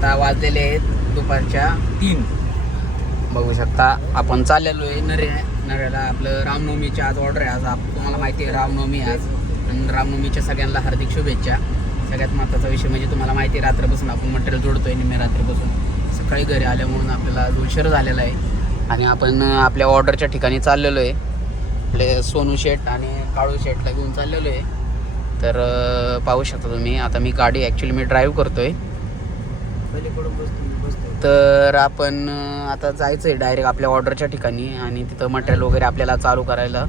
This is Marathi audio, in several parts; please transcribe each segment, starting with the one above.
आता वाजलेले आहेत दुपारच्या 3. बघू शकता आपण चाललेलो आहे नऱ्याला. आपलं रामनवमीची आज ऑर्डर आहे. आज तुम्हाला माहिती आहे रामनवमी आज, आणि रामनवमीच्या सगळ्यांना हार्दिक शुभेच्छा. सगळ्यात महत्त्वाचा विषय म्हणजे तुम्हाला माहिती आहे रात्रीपासून आपण मटेरियल जोडतोय निम्म्या रात्रीपासून. सकाळी घरी आल्या म्हणून आपल्याला आज उशीर झालेला आहे आणि आपण आपल्या ऑर्डरच्या ठिकाणी चाललेलो आहे. आपले सोनू शेठ आणि काळू शेठला घेऊन चाललेलो आहे. तर पाहू शकता तुम्ही. आता मी गाडी ॲक्च्युली मी ड्राईव्ह करतोय. तर आपण आता जायचं आहे डायरेक्ट आपल्या ऑर्डरच्या ठिकाणी आणि तिथं मटेरियल वगैरे आपल्याला चालू करायला.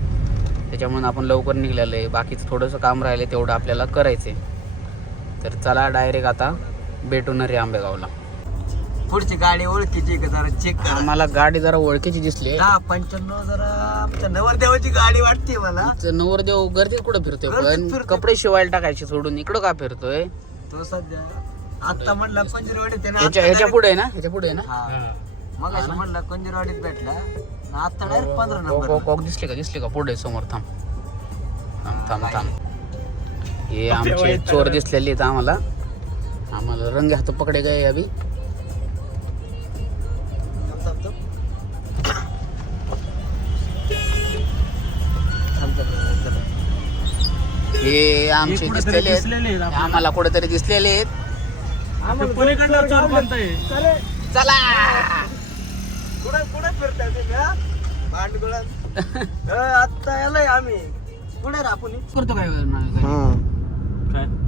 त्याच्यामुळे आपण लवकर निघलेलं आहे. बाकीचं थोडंसं काम राहिलं तेवढं आपल्याला करायचं आहे. तर चला डायरेक्ट आता भेटून रे आंबेगावला. पुढची गाडी ओळखीची का जरा चेक करा. मला गाडी जरा ओळखीची दिसली. 95 जरा आमच्या नवरदेवाची गाडी वाटते मला. नवरदेव गर्दीत कुठं फिरतोय पण कपडे शिवायला टाकायचे सोडून इकडं का फिरतोय तो सध्या आता म्हणला पंजरवाडीत ह्याच्या पुढे आहे ना, ह्याच्या पुढे आहे ना. मग असं म्हणला पंजरवाडीत भेटला आता डायरेक्ट 15 नंबर. कॉक दिसले का पुढे समोर. थांब. हे आमचे चोर दिसलेले आहेत आम्हाला रंगे हात पकडे गए अभी. हे आमचे दिसलेले आहेत, आम्हाला कुठेतरी दिसलेले आहेत. चला कुठे फिरताय भांडगुळात आता यालाय आम्ही पुढे आपण करतो काय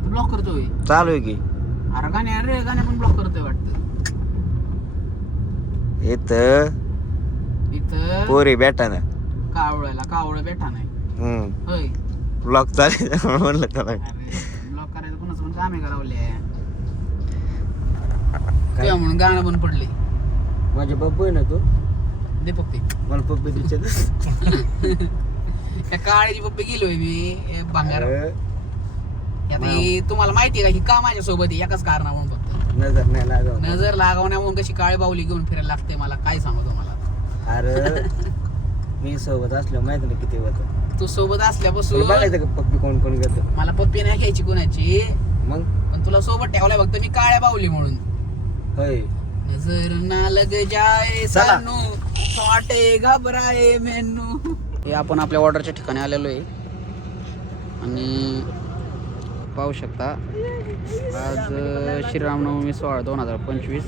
ब्लॉक करतोय. चालू आहे की अरे गाणे पण ब्लॉक करतोय वाटतं. इथं पोरी बेटा ना कावळं बेठा नाही होय. ब्लॉक चालेल म्हणलं त्याला. ब्लॉक करायचं कोणाचं पण कामे करावले म्हणून गाणं पण पडले. माझे पप्पू आहे ना तू दे पप्पी. मला पप्पी दिसत त्या काळ्याची पप्पी गेलोय मी भांगार. आता ही तुम्हाला माहिती आहे का ही का माझ्या सोबत आहे एकाच कारणावरून फक्त नजर नाही लागाव. नजर लागवण्यावरून कशी काळी बाहुली घेऊन फिरायला लागते मला काय सांगू तुम्हाला. अरे मी सोबत असलो माहिती ना किती होत. तू सोबत असल्यापासून बघायचं का पप्पी कोण कोण घेत. मला पप्पी नाही घ्यायची कोणाची मग पण तुला सोबत ठेवलाय फक्त मी काळ्या बाहुली म्हणून. होय नजर ना लग जाए सानू फाटे घबराए मेनू. हे आपण आपल्या ऑर्डरच्या ठिकाणी आलेलो आहे आणि पाहू शकता आज श्रीरामनवमी 16/2025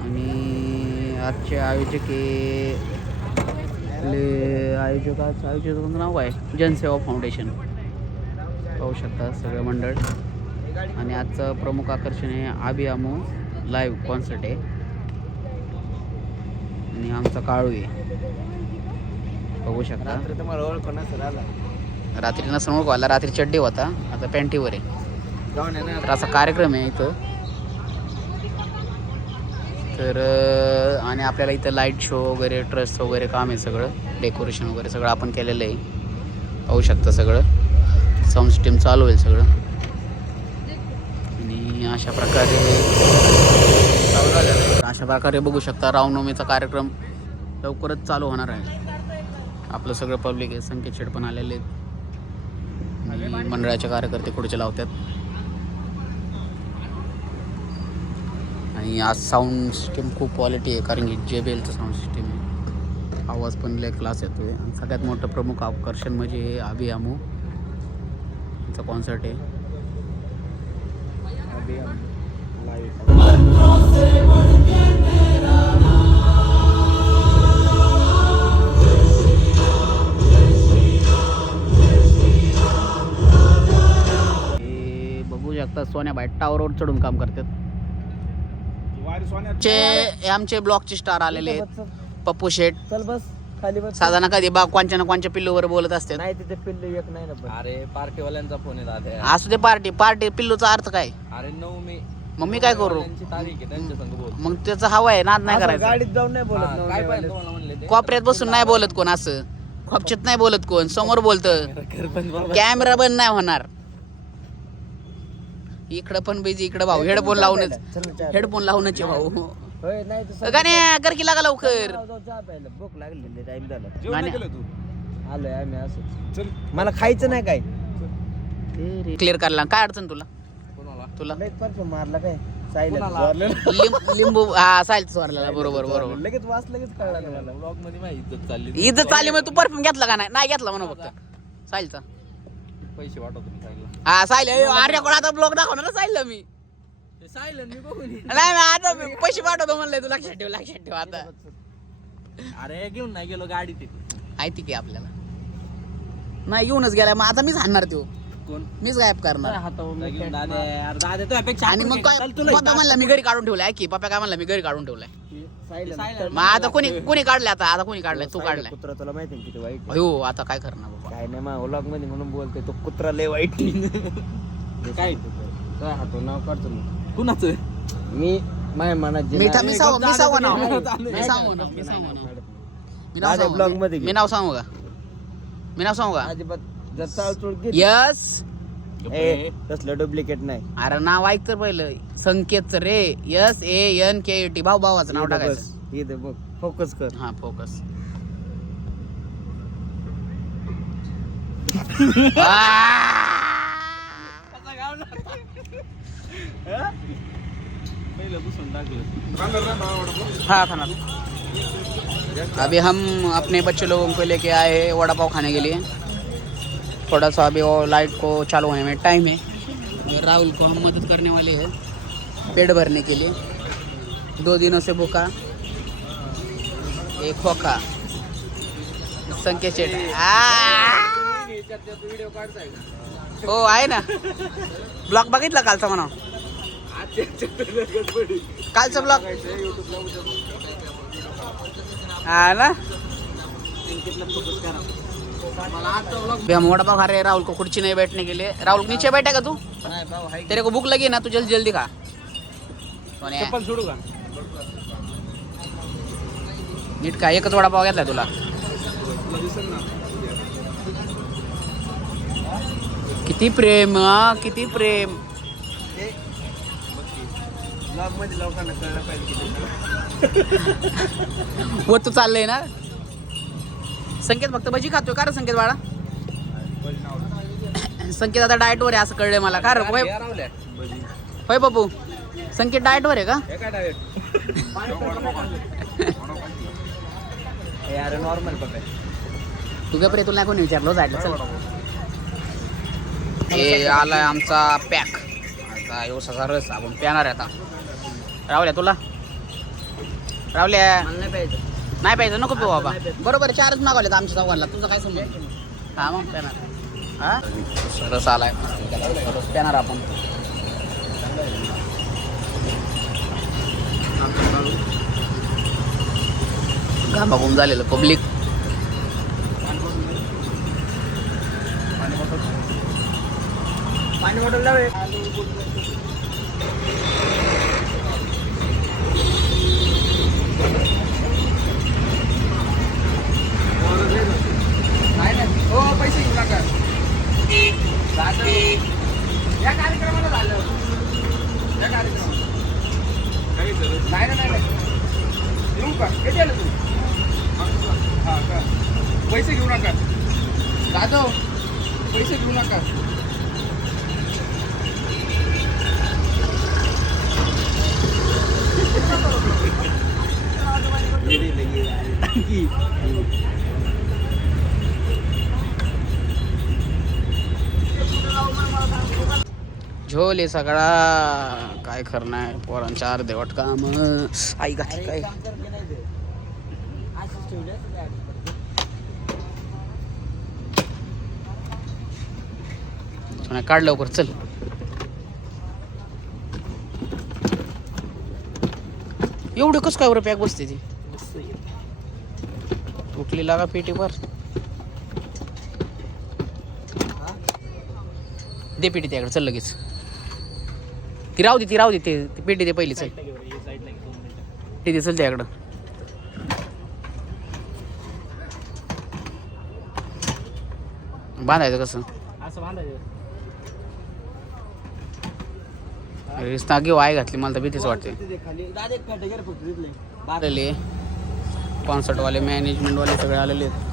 आणि आजचे आयोजकाचं नाव आहे जनसेवा फाउंडेशन. पाहू शकता सगळं मंडळ. आणि आजचं प्रमुख आकर्षण आहे आबी आमू लाईव्ह कॉन्सर्ट आहे आणि आमचा काळू आहे. बघू शकता तुम्हाला ओळख नसेल आला. रात्री नसून ओळख आला. रात्री चड्डी होता आता पॅन्टीवर आहे. तर असा कार्यक्रम आहे इथं. तर आणि आपल्याला इथं लाईट शो वगैरे ट्रस्ट वगैरे काम आहे सगळं डेकोरेशन वगैरे सगळं आपण केलेलं आहे. पाहू शकता सगळं साऊंड सिस्टीम चालू होईल सगळं आणि अशा प्रकारे बघू शकता रामनवमीचा कार्यक्रम लवकरच चालू होणार आहे. आपलं सगळं पब्लिक आहे. संकेत शेठ पण आलेले आहेत आणि मंडळाचे कार्यकर्ते पुढचे लावतात. आणि आज साऊंड सिस्टीम खूप क्वालिटी आहे कारण की JBLचं साऊंड सिस्टीम आहे. आवाज पण लय क्लास येतो आहे. आणि सगळ्यात मोठं प्रमुख आकर्षण म्हणजे आबी आमू चा कॉन्सर्ट आहे. बघू शकता सोन्या बाई टावरवर चढून काम करतात. आमचे ब्लॉकचे स्टार आलेले आहेत. पप्पू शेठ चल बस खाली बस. साधारण कधी बा कोणच्या पिल्लूवर बोलत असते. नाही तिथे पिल्लू एक नाही ना. अरे पार्टीवाल्यांचा फोन येतात. असू दे पार्टी पिल्लूचा अर्थ काय. अरे 9 मे मग मी काय करू तारीख आहे त्यांच्या संग बोल. मग त्याचं हवा आहे नाद नाही करायचं. गाडीत जाऊन नाही बोलत. काय पाहिजे तुम्हाला म्हणले ते. कोपऱ्यात बसून नाही बोलत कोण. असं खोपच्यात नाही बोलत कोण. समोर बोलतं. कॅमेरा बंद नाही होणार. इकडं पण बिझी इकडं भाऊ हेडफोन लावूनच भाऊ. गाणे कर की लागा लवकर. भूक लागलेली टाइम झाला. आलोय आम्ही असं. मला खायचं नाही काय. क्लिअर करायला काय अडचण तुला मारला काय लिंबू हा साईल चोरलेला बरोबर बरोबर लगेच वाच लगेच कळलं मला ब्लॉग मध्ये माझी इज्जत चालली इथं चालली मग तू परफ्यूम घेतला का नाही घेतला म्हणा फक्त साईलचा पैसे वाटवतो मी साईला हा साईल आर्याकडे आता ब्लॉग दाखवणार ना साईलला मी मी बघून नाही आता मी पैसे पाठवतो म्हणलंय तू लक्षात ठेव आता अरे घेऊन नाही गेलो गाडी ते माहिती की आपल्याला नाही घेऊनच गेलाय मग आता मीच हाणणार तो कोण मीच गायब करणार आणि मग काय पप्पा म्हणला मी घरी काढून ठेवलाय की पप्पा काय म्हणला मी घरी काढून ठेवलाय मग आता कोणी काढलंय आता कोणी काढलंय तू काढलाय कुत्रा तुला माहिती किती वाईट हो आता काय करणार बाबा काय नाही मग व्लॉग मध्ये म्हणून बोलतोय तो कुत्रा लय वाईट काय हातो नाव काढतो मी कुणाचं मी माझ्या मनात मी नाव सांगू का अजिबात जर चालचूळ यस तसलं डुप्लिकेट नाही अरे नाव ऐक तर पहिलं संकेत रे SANKET भावाचं नाव टाकायचं इथे बघ फोकस कर हा फोकस हाँ खाना अभी हम अपने बच्चे लोगों को लेके आए हैं वड़ा पाव खाने के लिए थोड़ा सा अभी वो लाइट को चालू होने में टाइम है और राहुल को हम मदद करने वाले हैं पेट भरने के लिए 2 दिनों से भूखा एक खोखा संकेत शेट हो आहे ना ब्लॉग बघितला कालचा म्हणा कालचा ब्लॉग हा ना हम वड़ा पाव खा रहे हैं राहुल को कुर्सी नहीं बैठने के लिए राहुल नीचे बैठेगा तू तेरे को भूख लगी ना तू जल्दी जल्दी खा चप्पल सोडू का नीट का एकच वडा पाव घेतलाय तुला किती प्रेम किती प्रेम ब्लॉग मध्ये लोकांना कळलं पाहिजे वर तू चाललंय ना संकेत फक्त भजी खातोय का रे संकेत बाळा संकेत आता डाएट वर आहे असं कळलंय मला का रे होय बाबू संकेत डाएट वर आहे का यार नॉर्मल पप्पा तू गप्रे तुला कोणी विचारलं जायला चल हे आलाय आमचा पॅक आता एवढा रस आपण प्याणार आहे आता राहुल्या तुला राहुल्या नाही पाहिजे नको पिऊ बाबा बरोबर 4च मागवलेत आमच्या चौघांना तुझं काय समजेल हा मग प्याणार हा रस आलाय रस प्याणार आपण घामाघूम झालेलं पब्लिक पाणी बॉटल लावे हो पैसे घेऊ नका या कार्यक्रमाला झालं या कार्यक्रमाला नाही येऊ का किती आलं तू हां का पैसे घेऊ नका दादा पैसे घेऊ नका झोले सगळा काय करणार पोरांच्या अर्धेवट काम आई घातली काय काढ लवकर चल एवढं कस काय बरं पॅक बसते ती उठली लागा पेटीवर दे पेटी त्याकडे चल लगेच ती राहू दे ती पेटी दे पहिली चल ती दे चल त्याकडं बांधायचं कसं असं बांधायचं रिस्ता घेऊ आई घातली मला तर भीतीच वाटते आलेले कॉन्सर्टवाले मॅनेजमेंटवाले सगळे आलेले आहेत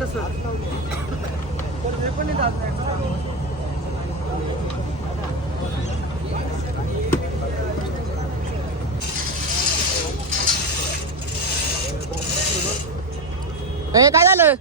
तसं हे पण नाही जात नाही. ए काय झालं?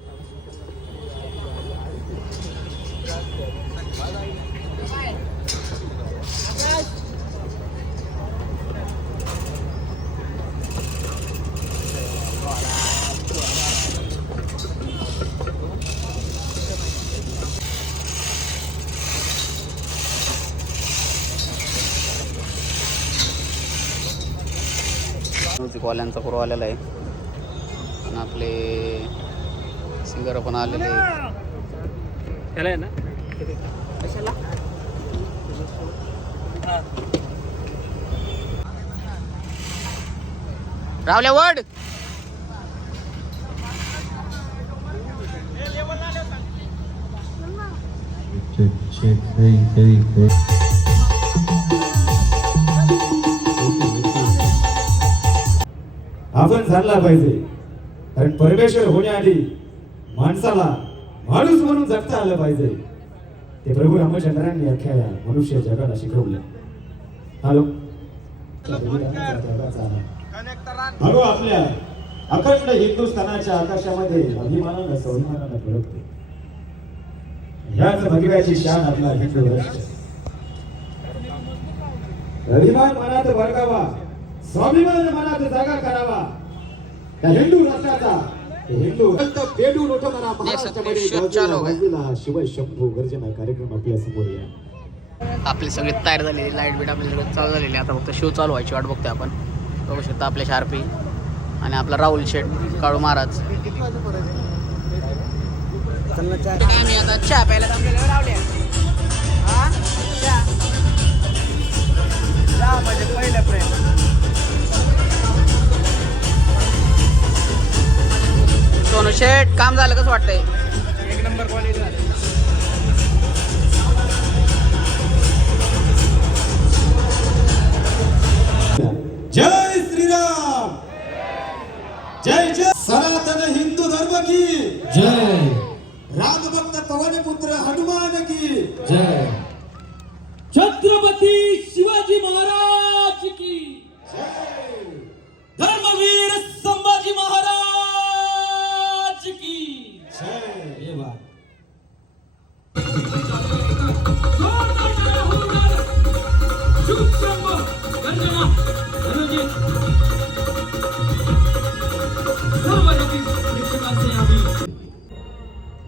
म्युझिकवाल्यांचा पुरवा आलेला आहे आणि आपले सिंगर पण आलेले आहेत. त्याला आहे ना कशाला? रावल्या वड आपण जाणला पाहिजे, कारण परमेश्वर होण्याआधी माणसाला माणूस म्हणून जगता आलं पाहिजे. ते प्रभू रामचंद्रांनी अख्ख्या मनुष्य जगाला शिकवलं. हॅलो अगो आपल्या अखंड हिंदुस्थानाच्या आकाशामध्ये अभिमानानं स्वाभिमानानं फडकते. ह्याच भगव्याची शान आपला हिंदू राष्ट्र. अभिमान मनात बाळगावा, स्वाभिमान मनात जागा करावा. त्या हिंदू राष्ट्राचा हिंदू बेडून उठो म्हणा. महाराष्ट्रामध्ये बाजूला शिवाय शंभू गर्जना कार्यक्रम आपल्या समोर या. आपली सगळी तयार झालेली, लाईट बीट आपली सगळं चालू झालेली. आता फक्त शो चालू व्हायची वाट बघतोय आपण. बघू शकता आपले शार्पी आणि आपला राहुल शेठ काळू महाराज. आम्ही आता चहा प्यायला थांबलेलो रावल्या. हा जा म्हणजे पहिलं प्रेम. सोनू शेठ काम झालं कसं वाटतंय? एक नंबर क्वालिटी झाली. जय श्रीराम, जय जय सनातन हिंदू धर्म की जय. राम भक्त पवन पुत्र हनुमान की जय. छत्रपती शिवाजी महाराज की धर्मवीर संभाजी महाराज की जय.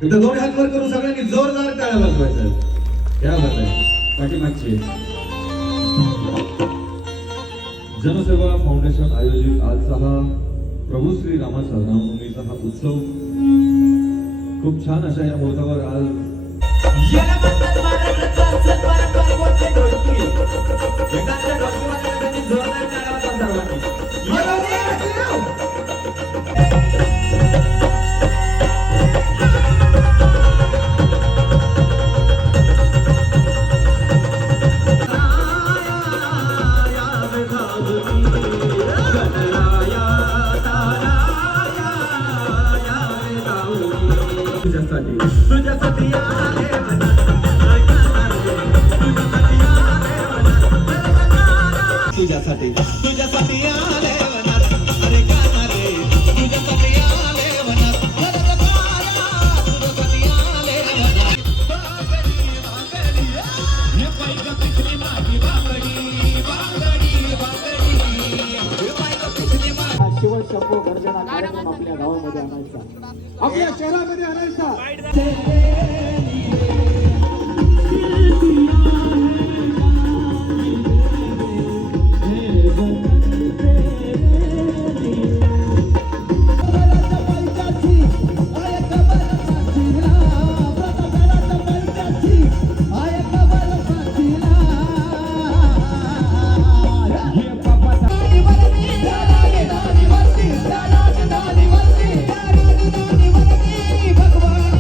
एकदा दोन हात वर करून सगळ्यांनी जोरदार टाळ्या वाजवायचं. क्या बात आहे. पाठीमागची जनसेवा फाउंडेशन आयोजित आजचा हा प्रभू श्री रामाचा रामनवमीचा हा उत्सव खूप छान अशा या मुहूर्तावर आज तुझ्यासाठी तुझ्यासाठी आले वनात. अरे गाना रे तुझ्यासाठी आले वनात. तुझ्यासाठी आले वनात. हे पायका पिकली माझी बांगडी बांगडी बांगडी. हे पायका पिकली माझी. शिवाय शंभू गर्जना कार्यक्रम आपल्या गावामध्ये आणायचा, आपल्या शहरामध्ये आणायचा. भगवान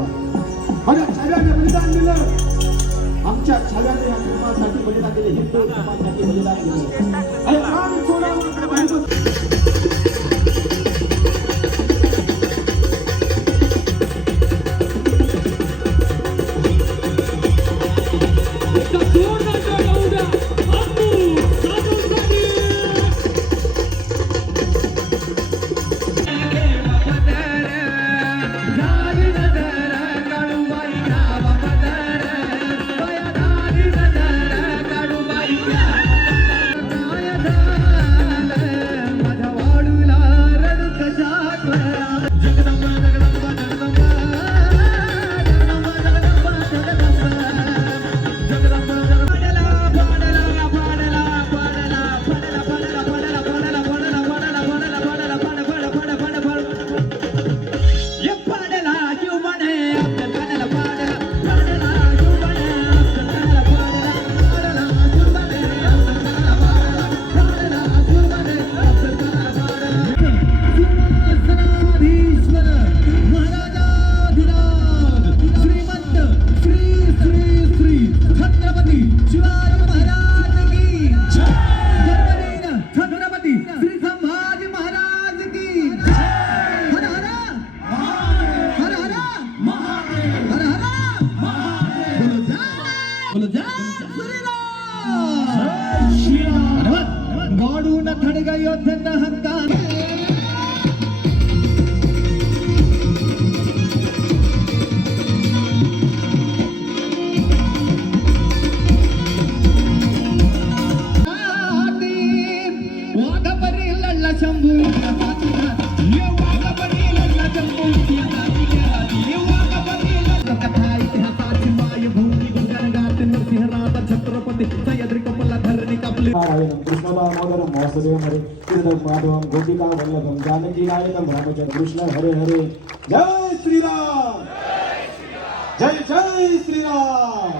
बाबा. माझ्या छाव्याने बलिदान दिलं, आमच्या छाव्याने या धर्मासाठी बलिदान दिले, हिंदू धर्मासाठी बलिदान दिलं. अरे प्राण सोडावं. माधवम गोपिका वल्लभम जानकी नायकम रामचंद्र कृष्ण हरे हरे. जय श्रीराम, जय जय श्रीराम.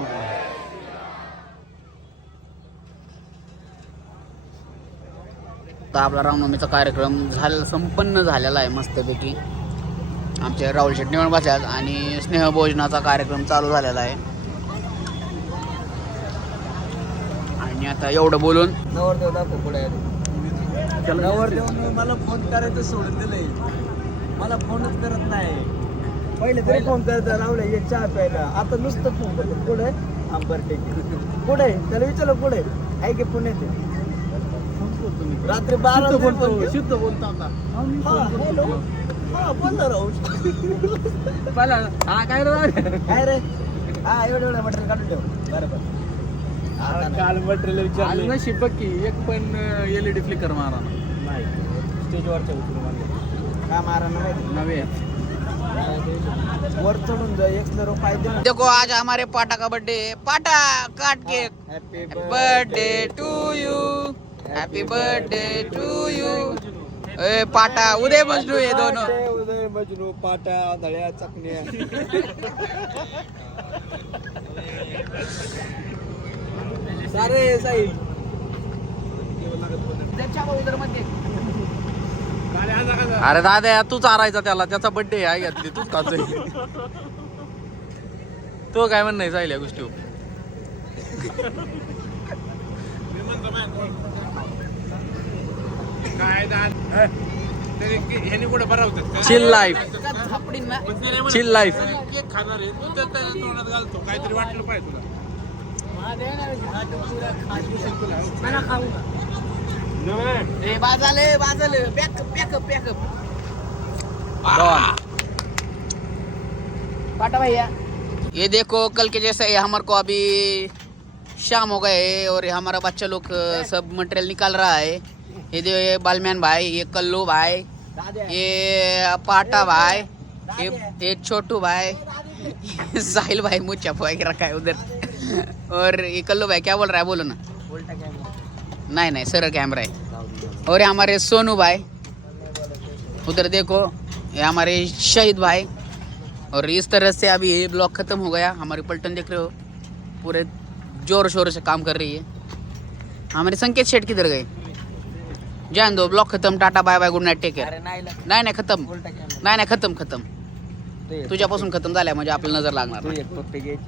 तर आपला रामनवमीचा कार्यक्रम संपन्न झालेला आहे मस्तपैकी. आमचे राहुल शेट्टी निवड बसल्यात आणि स्नेहभोजनाचा कार्यक्रम चालू झालेला आहे. आणि आता एवढं बोलून नवरदेव दाखव पुढे. नवरदेव मला फोन करायचं सोडून दिलंय, मला फोनच करत नाही. पहिले तरी फोन करायचा राहुल ये चहा प्यायला, आता नुसतं फोन करतो. पुढे आंबरटे पुढे त्याला विचारलं पुढे आहे की पुण्यात रात्री 12 बोलतो, शुद्ध बोलतो आता. हॅलो हा बोल ना राहुल. हा काय रे काय रे हा एवढं मटेरियल काढून ठेव. बरोबर काल मटेरियल विचारलं नशीब बघ की एक पण LED फ्लिकर मारा नाही. स्टेजवरच्या उतरून मारले का मारा नाही नवे वर चढून जा. 100 रुपये दे. देखो आज हमारे पाटा का बर्थडे है. पाटा काट cake. Happy birthday to you, happy birthday to you. ए पाटा उदय मजनू ये दोनों. उदय मजनू पाटा धळ्या चकण्या. सारे साई अरे दादा तूच आरायचा त्याला, त्याचा बर्थडे आहे घातली तूच खातोय. तो काय म्हण नाही जाईल या गोष्टी. Chill life, chill life. काहीतरी वाटलं पाहिजे तुला. पाटा भैया ये देखो कल के जैसे ये हमारे को अभी शाम हो गए और हमारा बच्चा लोग सब मटेरियल निकाल रहा है. ये बालमैन भाई, ये कल्लू भाई, ये पाटा भाई, ये छोटू भाई, साहिल भाई मुझ छपवा के रखा है उधर. और ये कल्लू भाई क्या बोल रहा है बोलो ना. नहीं सर कैमरा है. और ये हमारे सोनू भाई उधर देखो, ये हमारे शहीद भाई. और इस तरह से अभी ये ब्लॉक खत्म हो गया. हमारी पलटन देख रहे हो पूरे जोर शोर से काम कर रही है. हमारे संकेत शेठ किधर गए? जान दो, ब्लॉक खत्म. Tata bye bye good night take care. नहीं खत्म, नहीं खत्म. ते तुझ्यापासून खतम झाल्या म्हणजे आपल्याला नजर लागणार तू नाही. एक पप्पी घ्यायची